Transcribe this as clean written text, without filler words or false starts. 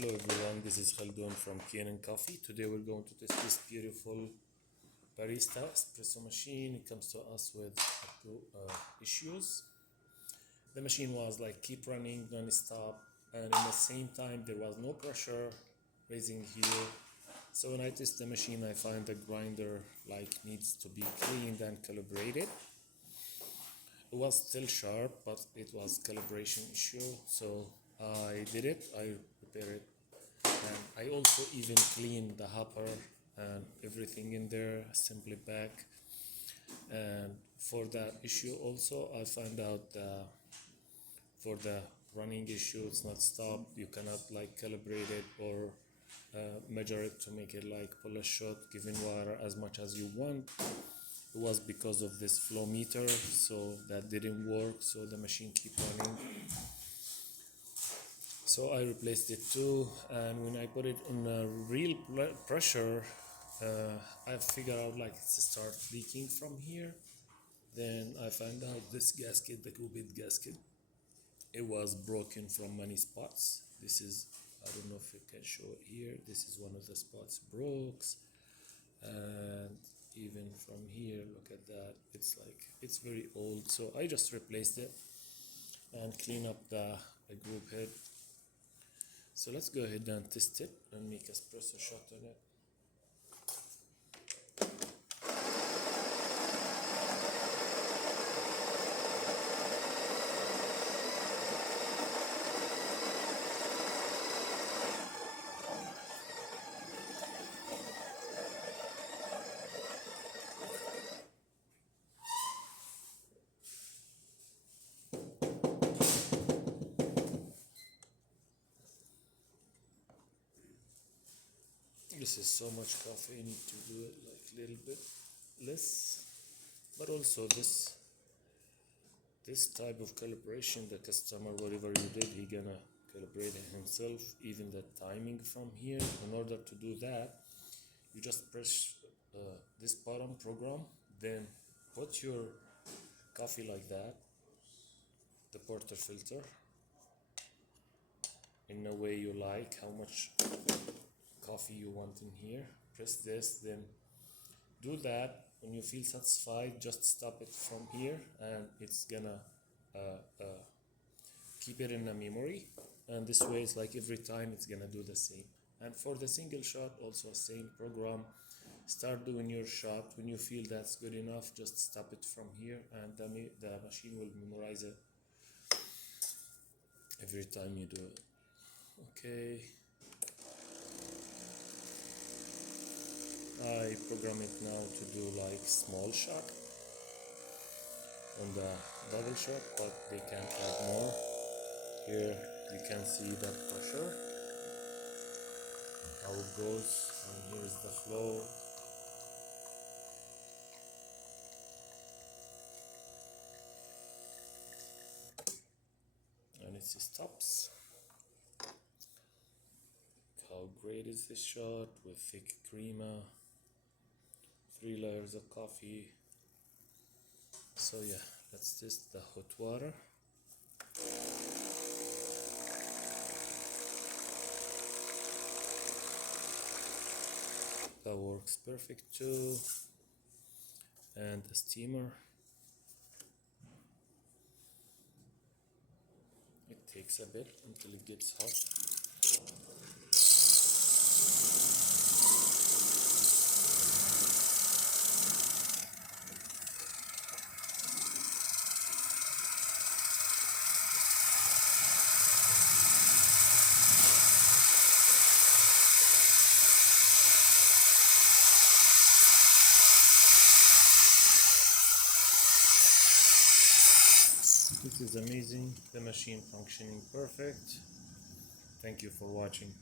Hello everyone, this is Khaldun from Kanen Coffee. Today we're going to test this beautiful Barista espresso machine. It comes to us with issues. The machine was like keep running non-stop, and in the same time there was no pressure raising here. So when I test the machine, I find the grinder like needs to be cleaned and calibrated. It was still sharp, but it was calibration issue. So I did it, I repaired it, and I also even cleaned the hopper and everything in there, assembly back. And for that issue also, I found out for the running issue, it's not stopped. You cannot like calibrate it or measure it to make it like pull a shot, giving water as much as you want. It was because of this flow meter, so that didn't work, so the machine keep running. So I replaced it too, and when I put it in a real pressure, I figured out like it start leaking from here. Then I found out this gasket, the cubit gasket, it was broken from many spots. This is, I don't know if you can show it here, this is one of the spots broke, and even from here, look at that, it's like it's very old. So I just replaced it and clean up the group head. So let's go ahead and test it and make a espresso shot on it. This is so much coffee, you need to do it like a little bit less. But also this type of calibration, the customer, whatever you did, he gonna calibrate it himself, even the timing from here. In order to do that, you just press this button program, then put your coffee like that, the porter filter, in a way you like, how much coffee you want in here. Press this, then do that. When you feel satisfied, just stop it from here, and it's gonna keep it in a memory, and this way it's like every time it's gonna do the same. And for the single shot also same program. Start doing your shot. When you feel that's good enough, just stop it from here, and the machine will memorize it every time you do it. Okay, I program it now to do like small shot on the double shot, but they can add more. Here you can see the pressure, how it goes, and here's the flow. And it stops. How great is this shot with thick crema, 3 layers of coffee. So yeah, let's test the hot water. That works perfect too. And the steamer, it takes a bit until it gets hot. This is amazing, the machine functioning perfect. Thank you for watching.